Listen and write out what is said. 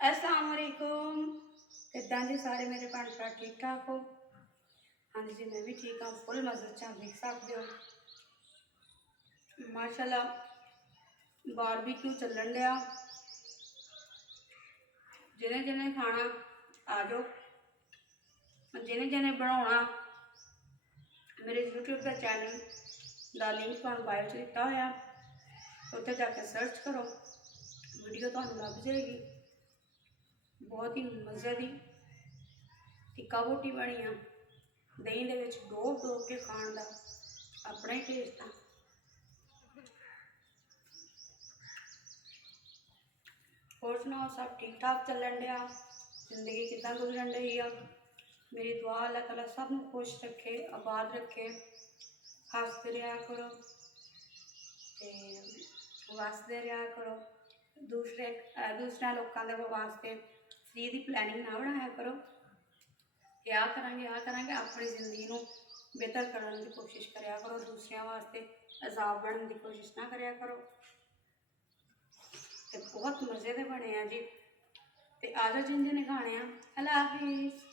अस्सलाम वालेकुम। किदां जी सारे मेरे भैन भरा ठीक ठाक हो? हाँ जी मैं भी ठीक हाँ, फुल मजे च देख सकते हो। माशाल्लाह बारबीक्यू चलन दिया। जिन्हें जिन्हें खाना आ जाओ, जिन्हें जिन्हें बनाना मेरे यूट्यूब का चैनल का लिंक तुहानू बायो च दिता होया, उत्थे जाके सर्च करो, वीडियो तुहानू लभ जाएगी। बहुत ही मज़े की टिक्का बोटी बनी आ, दही दे विच डोब डोब के खाण का अपना ही टेस्ट आ। होर सुनाओ, सब ठीक ठाक चलन दिया? जिंदगी किदां गुजरन रही आ? मेरी दुआ अल्लाह ताला सब नूं खुश रखे, आबाद रखे, हसते रहा करो ते वसदे रहा करो। दूसरे लोगों के वास्ते फ्री की प्लैनिंग ना बनाया करो कि आ करांगे अपनी जिंदगी नूं बेहतर करने की कोशिश करा करो, दूसरों वास्ते अजाब बनने की कोशिश ना करा करो। तो बहुत मज़े के बने हैं जी। तो आ जाओ जिन जिन्हें खाने। अल्लाह हाफिज़।